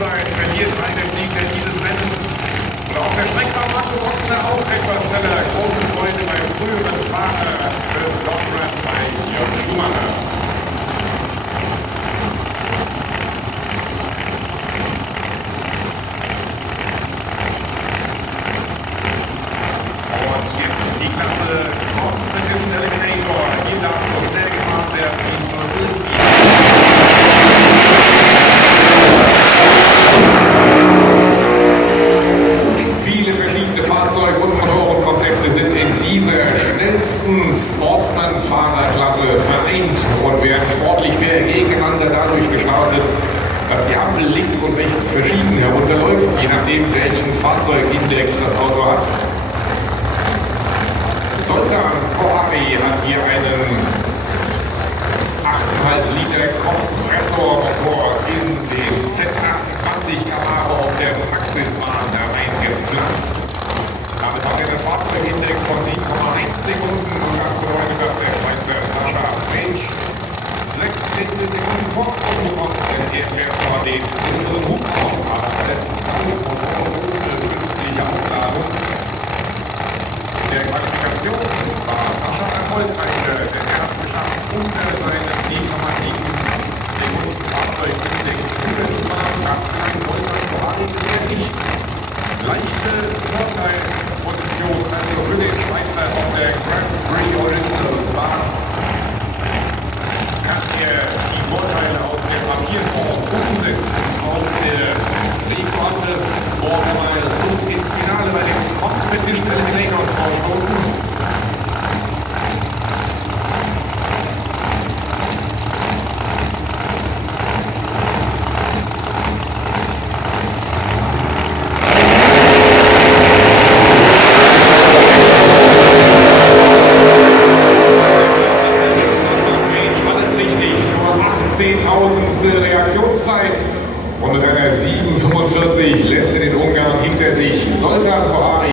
Bestzeit verliert eine Sieger dieses Rennens. Und auf der Strecke war Markus Ochsner auch etwas schneller. Große Freude beim früheren Fahrer des Deutschland bei Jörg Schumacher. Und jetzt die Klasse Competition Eliminator. Hier darf so schnell gefahren werden, wie es nur möglich ist. Viele verschiedene Fahrzeuge und Motorenkonzepte sind in dieser schnellsten Sportsman-Fahrerklasse vereint und werden sportlich mehr gegeneinander dadurch gestartet, dass die Ampel links und rechts verschieden herunterläuft, je nachdem welchen Fahrzeugindex das Auto hat. Zoltan Kohari hat hier einen 8,5 Liter Kompressormotor in den Z28 Camaro auf der Praxisbahn hereingepflanzt. Damit hat er einen Fahrzeugindex von 7,1 Sekunden und das bedeutet, dass der Schweizer Sascha Mensch 16 Sekunden Vorsprung bekommt, denn er fährt vor den unseren Hubraum als Motor ohne künstliche Aufladung. In der Qualifikation war Sascha erfolgreicher, denn er hat geschafft, unter seinem 7,7 Sekunden Fahrzeugindex überzufahren. Das kann Zoltan Kohari bisher nicht. Leichte Vorteilsposition also für den Schweizer auf der Grand Prix Originals Bahn. Kann er die Vorteile aus der Papierform umsetzen auf der Rekordes Vorteil und ins Finale bei den Competition Eliminators vorstoßen? Zehntausendstel Reaktionszeit und mit einer 7,45 lässt er den Ungarn hinter sich. Zoltan Kohari